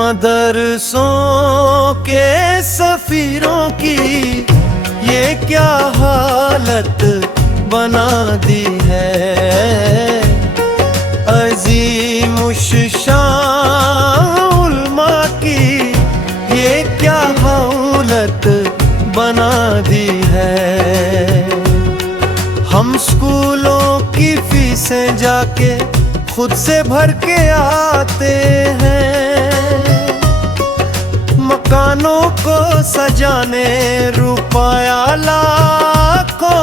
मदरसों के सफीरों की ये क्या हालत बना दी है। अजीम शान उल्मा की ये क्या हालत बना दी है। हम स्कूलों की फीसें जाके खुद से भर के आते हैं। मकानों को सजाने रुपया लाखों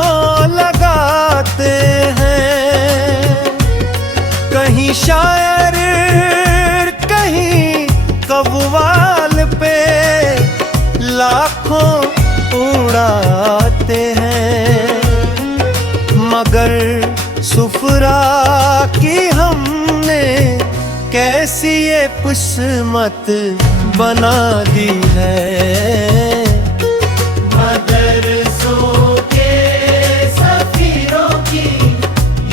लगाते हैं। कहीं शायर कहीं कव्वाल पे लाखों उड़ाते हैं। मगर सुफरा की हमने कैसी ये किस्मत बना दी है। मदरसों के सफीरों की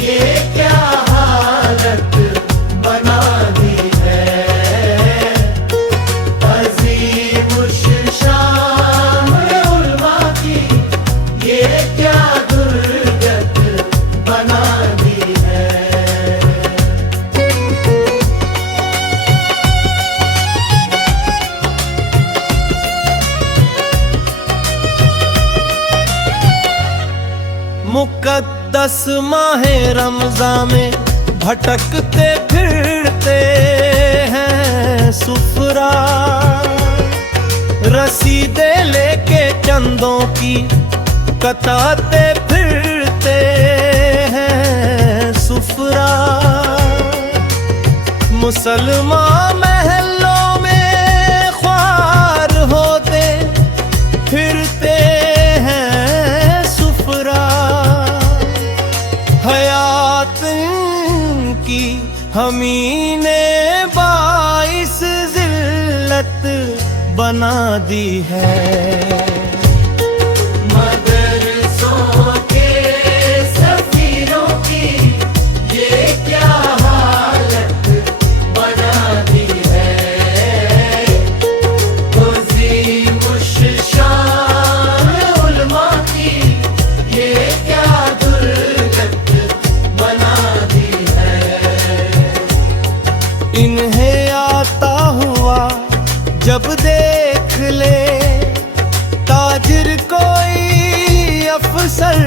ये क्या हालत बना दी है। अजीम शान उल्मा की ये क्या दुर्गत बना दी है। मुकद्दस माहे रमज़ान में भटकते फिरते हैं सुफरा। रसीदे लेके चंदों की कताते फिरते हैं सुफरा। मुसलमान महलों में ख्वार होते फिरते हैं सुफरा। हयात की हमी ने बाइस जिल्लत बना दी है। मदरसों के सफीरों की ये क्या हालत बना दी है। अजीम शान उल्मा की ये क्या दुर्गत बना दी है। इन्हें आता हुआ जब देख ले ताजिर कोई अफसर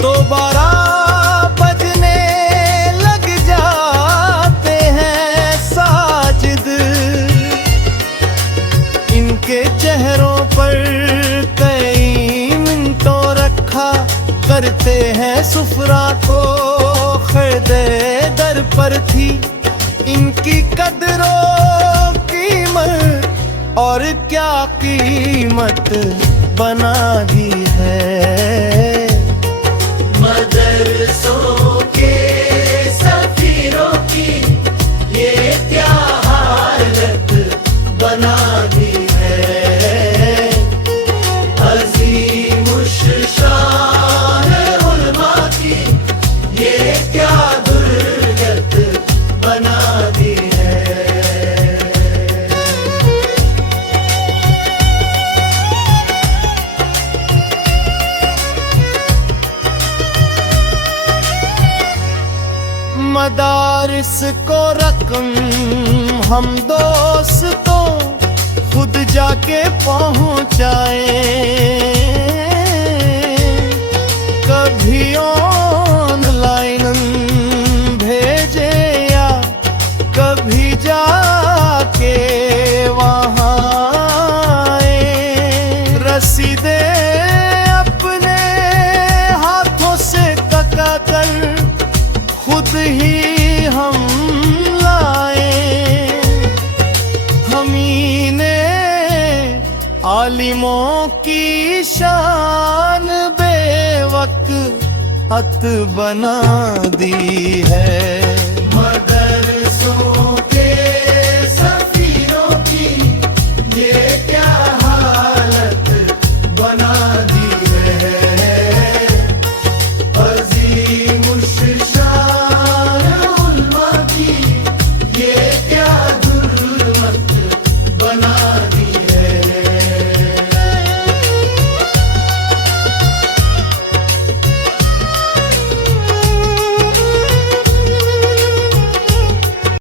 तो बारह बजने लग जाते हैं साजिद। इनके चेहरों पर कई मिनटों रखा करते हैं सुफरा को। खैदे दर पर थी इनकी कदरों कीमत और क्या कीमत बना दी है। मदरसों के सफीरों की ये क्या हालत बना दी है। अजीम शान उल्मा की ये क्या दुर्गत बना दी है। मदारिस को रकम हम दोस्तों खुद जाके पहुंचाए। कभी ऑनलाइन भेजे या कभी जाके वहां आए। रसीदे अपने हाथों से कका कर खुद ही हम लाए। हमी ने आलिमों की शान बेवक्त अत बना दी है।